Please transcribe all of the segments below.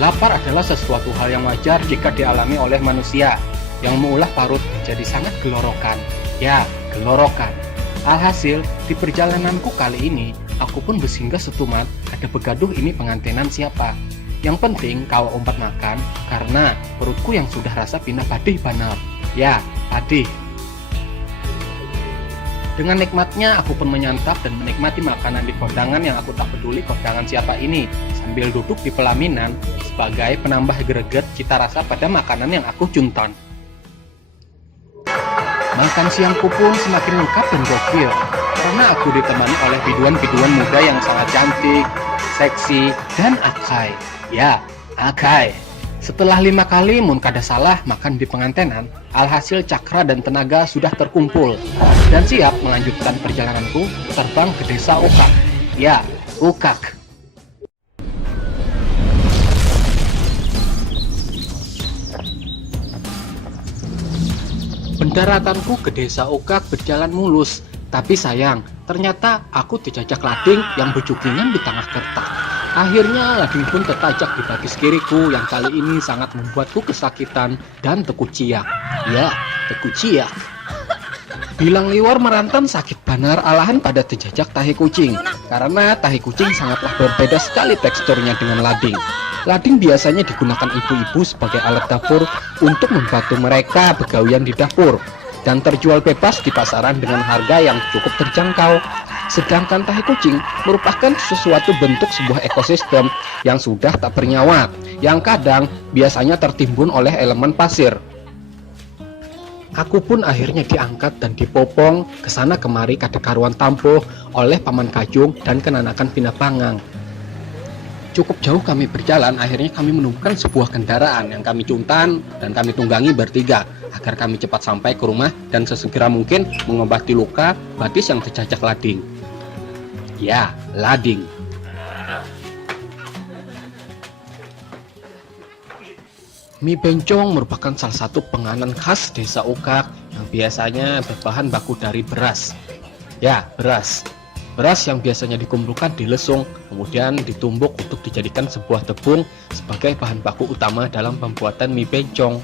Lapar adalah sesuatu hal yang wajar jika dialami oleh manusia yang mengolah parut menjadi sangat gelorokan. Ya, gelorokan. Alhasil, di perjalananku kali ini, aku pun bersinggah setumat ada begaduh ini pengantenan siapa. Yang penting kau umpat makan, karena perutku yang sudah rasa pindah padih banar. Ya, padih. Dengan nikmatnya aku pun menyantap dan menikmati makanan di kondangan yang aku tak peduli kondangan siapa ini, sambil duduk di pelaminan sebagai penambah greget cita rasa pada makanan yang aku cunton. Makan siangku pun semakin lengkap dan gokil, karena aku ditemani oleh biduan-biduan muda yang sangat cantik, seksi, dan akai. Ya, akai. Setelah 5 kali mun kada salah makan di pengantenan, alhasil cakra dan tenaga sudah terkumpul dan siap melanjutkan perjalananku terbang ke desa Ukak. Ya, Ukak. Pendaratanku ke desa Ukak berjalan mulus, tapi sayang, ternyata aku dijajak lading yang bejukingan di tengah kertak. Akhirnya lading pun tertajak di batis kiriku yang kali ini sangat membuatku kesakitan dan tekuciak. Ya, tekuciak. Bilang liwar merantan sakit banar alahan pada terjajak tahi kucing, karena tahi kucing sangatlah berbeda sekali teksturnya dengan lading. Lading biasanya digunakan ibu-ibu sebagai alat dapur untuk membantu mereka begawian di dapur dan terjual bebas di pasaran dengan harga yang cukup terjangkau. Sedangkan tahi kucing merupakan sesuatu bentuk sebuah ekosistem yang sudah tak bernyawa, yang kadang biasanya tertimbun oleh elemen pasir. Aku pun akhirnya diangkat dan dipopong kesana kemari kada karuan tampuh oleh Paman Kajung dan Kenanakan Pinapangang. Cukup jauh kami berjalan, akhirnya kami menemukan sebuah kendaraan yang kami cuntan dan kami tunggangi bertiga agar kami cepat sampai ke rumah dan sesegera mungkin mengobati luka batis yang terjajak lading. Ya, lading. Mie bencong merupakan salah satu penganan khas desa Ukak yang biasanya berbahan baku dari beras. Ya, beras. Beras yang biasanya dikumpulkan di lesung, kemudian ditumbuk untuk dijadikan sebuah tepung sebagai bahan baku utama dalam pembuatan mie bencong.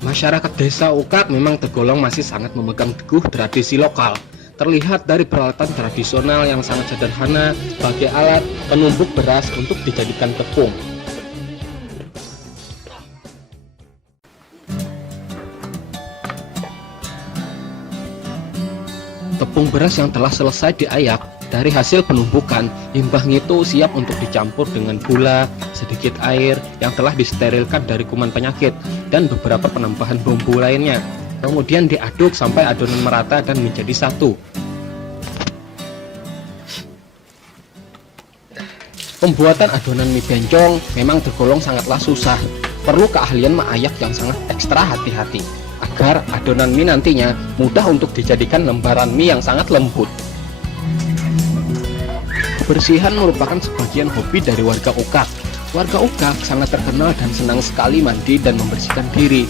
Masyarakat desa Ukak memang tergolong masih sangat memegang teguh tradisi lokal. Terlihat dari peralatan tradisional yang sangat sederhana sebagai alat penumbuk beras untuk dijadikan tepung. Tepung beras yang telah selesai diayak dari hasil penumbukan, limbahnya itu siap untuk dicampur dengan gula, sedikit air yang telah disterilkan dari kuman penyakit, dan beberapa penambahan bumbu lainnya. Kemudian diaduk sampai adonan merata dan menjadi satu. Pembuatan adonan mie bencong memang tergolong sangatlah susah. Perlu keahlian mengayak yang sangat ekstra hati-hati agar adonan mie nantinya mudah untuk dijadikan lembaran mie yang sangat lembut. Kebersihan merupakan sebagian hobi dari warga Ukak. Warga Ukak sangat terkenal dan senang sekali mandi dan membersihkan diri.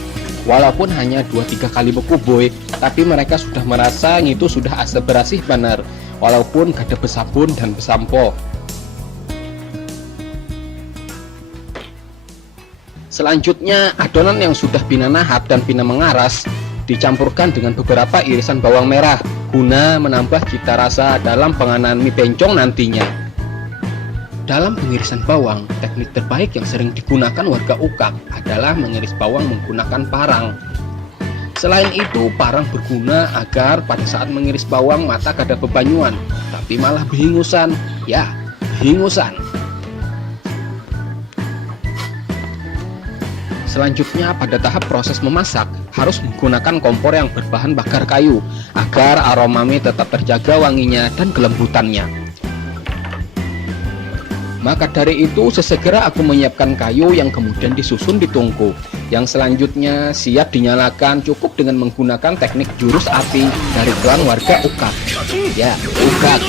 Walaupun hanya 2-3 kali bekuboy, tapi mereka sudah merasa itu sudah asa berasih benar, walaupun gak ada besabun dan besampo. Selanjutnya, adonan yang sudah pina nahap dan pina mengaras dicampurkan dengan beberapa irisan bawang merah guna menambah cita rasa dalam penganan mie bencong nantinya. Dalam pengirisan bawang, teknik terbaik yang sering digunakan warga Ukak adalah mengiris bawang menggunakan parang. Selain itu, parang berguna agar pada saat mengiris bawang mata kada bebanyuan, tapi malah behingusan. Ya, behingusan. Selanjutnya, pada tahap proses memasak, harus menggunakan kompor yang berbahan bakar kayu agar aroma mie tetap terjaga wanginya dan kelembutannya. Maka dari itu, sesegera aku menyiapkan kayu yang kemudian disusun di tungku. Yang selanjutnya siap dinyalakan cukup dengan menggunakan teknik jurus api dari klan warga Ukak. Ya, Ukak.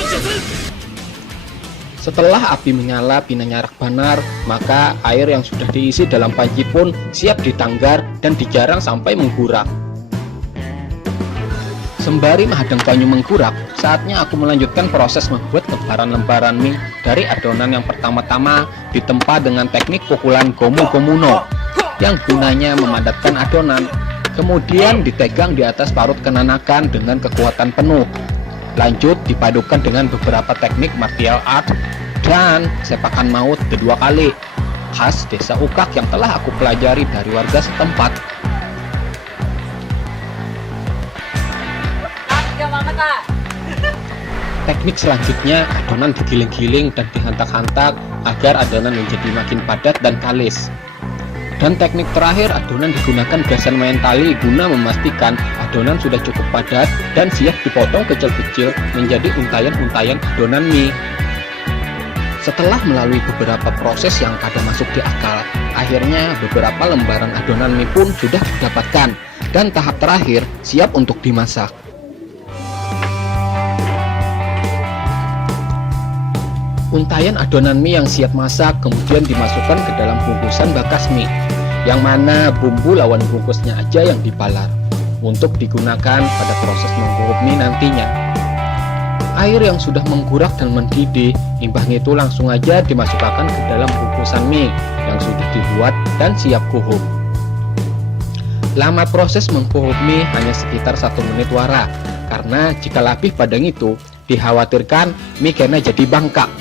Setelah api menyala pina nyarak banar, maka air yang sudah diisi dalam panci pun siap ditanggar dan dijarang sampai menggurak. Sembari menghadang banyu menggurak, Saatnya aku melanjutkan proses membuat lembaran-lembaran mie dari adonan yang pertama-tama ditempa dengan teknik pukulan gomu-gomu no yang gunanya memadatkan adonan, kemudian ditegang di atas parut kenanakan dengan kekuatan penuh. Lanjut dipadukan dengan beberapa teknik martial art dan sepakan maut kedua kali, khas desa Ukak yang telah aku pelajari dari warga setempat. Teknik selanjutnya, adonan digiling-giling dan dihantak-hantak agar adonan menjadi makin padat dan kalis. Dan teknik terakhir, adonan digunakan gasan main tali guna memastikan adonan sudah cukup padat dan siap dipotong kecil-kecil menjadi untayan-untayan adonan mie. Setelah melalui beberapa proses yang pada masuk di akal, akhirnya beberapa lembaran adonan mie pun sudah didapatkan dan tahap terakhir siap untuk dimasak. Untayan adonan mie yang siap masak kemudian dimasukkan ke dalam bungkusan bakas mie, yang mana bumbu lawan bungkusnya aja yang dibalar untuk digunakan pada proses mengkukup mie nantinya. Air yang sudah menggurak dan mendidih, limbahnya itu langsung aja dimasukkan ke dalam bungkusan mie yang sudah dibuat dan siap kukup. Lama proses mengkukup mie hanya sekitar 1 menit wara, karena jika lebih pada itu dikhawatirkan mie kena jadi bangkak.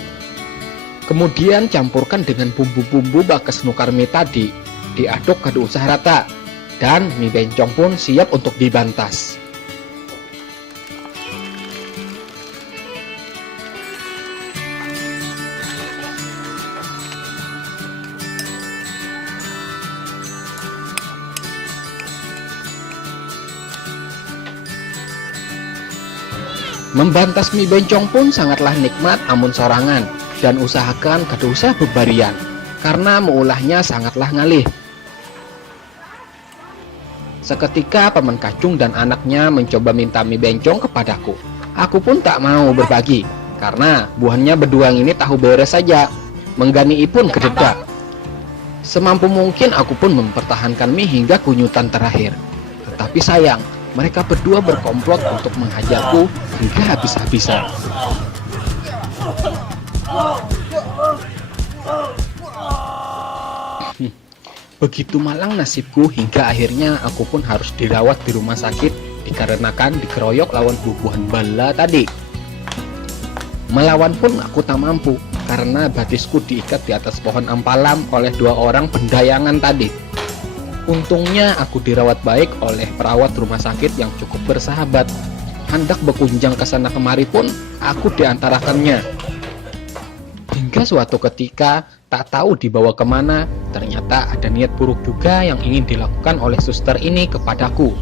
Kemudian campurkan dengan bumbu-bumbu bakas nukar mie tadi, diaduk kadusah rata, dan mie bencong pun siap untuk dibantas. Membantas mie bencong pun sangatlah nikmat amun sorangan, dan usahakan kada usah bebarian, karena mengolahnya sangatlah ngalih. Seketika Paman Kacung dan anaknya mencoba minta mie bencong kepadaku. Aku pun tak mau berbagi, karena buahnya berdua ini tahu beres saja, menggani pun kededak. Semampu mungkin aku pun mempertahankan mie hingga kunyutan terakhir. Tetapi sayang, mereka berdua berkomplot untuk menghajarku hingga habis-habisan. Begitu malang nasibku hingga akhirnya aku pun harus dirawat di rumah sakit dikarenakan dikeroyok lawan bubuhan bala tadi. Melawan pun aku tak mampu karena batisku diikat di atas pohon ampalam oleh 2 orang pendayangan tadi. Untungnya aku dirawat baik oleh perawat rumah sakit yang cukup bersahabat. Hendak berkunjang ke sana kemari pun aku diantarakannya. Hingga suatu ketika, tak tahu dibawa kemana, ternyata ada niat buruk juga yang ingin dilakukan oleh suster ini kepadaku.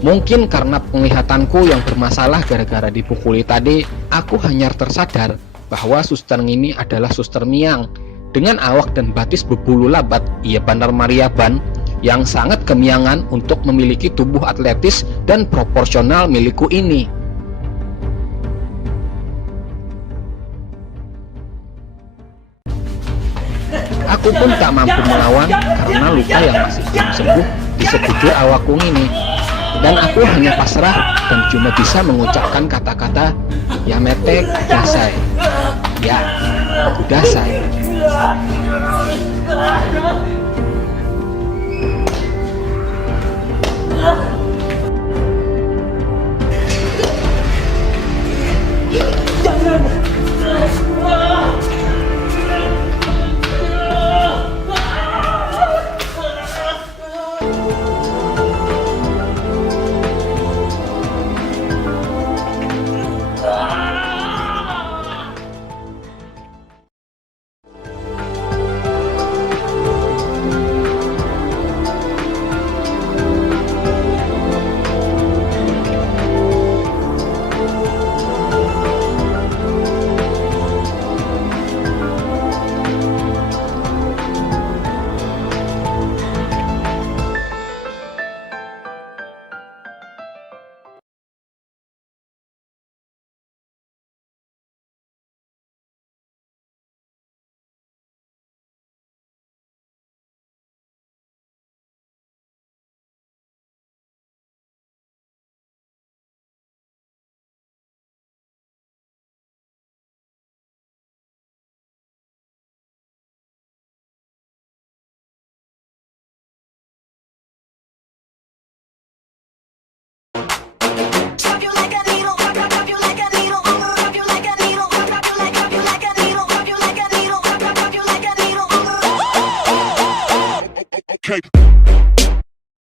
Mungkin karena penglihatanku yang bermasalah gara-gara dipukuli tadi, aku hanya tersadar bahwa suster ini adalah suster Miang, dengan awak dan batis berbulu labat, ia Bandar Mariaban, yang sangat kemiangan untuk memiliki tubuh atletis dan proporsional milikku ini. Aku pun tak mampu melawan karena luka yang masih belum sembuh di sekujur awakku ini. Dan aku hanya pasrah dan cuma bisa mengucapkan kata-kata ya metek dasai. Ya, aku dasai.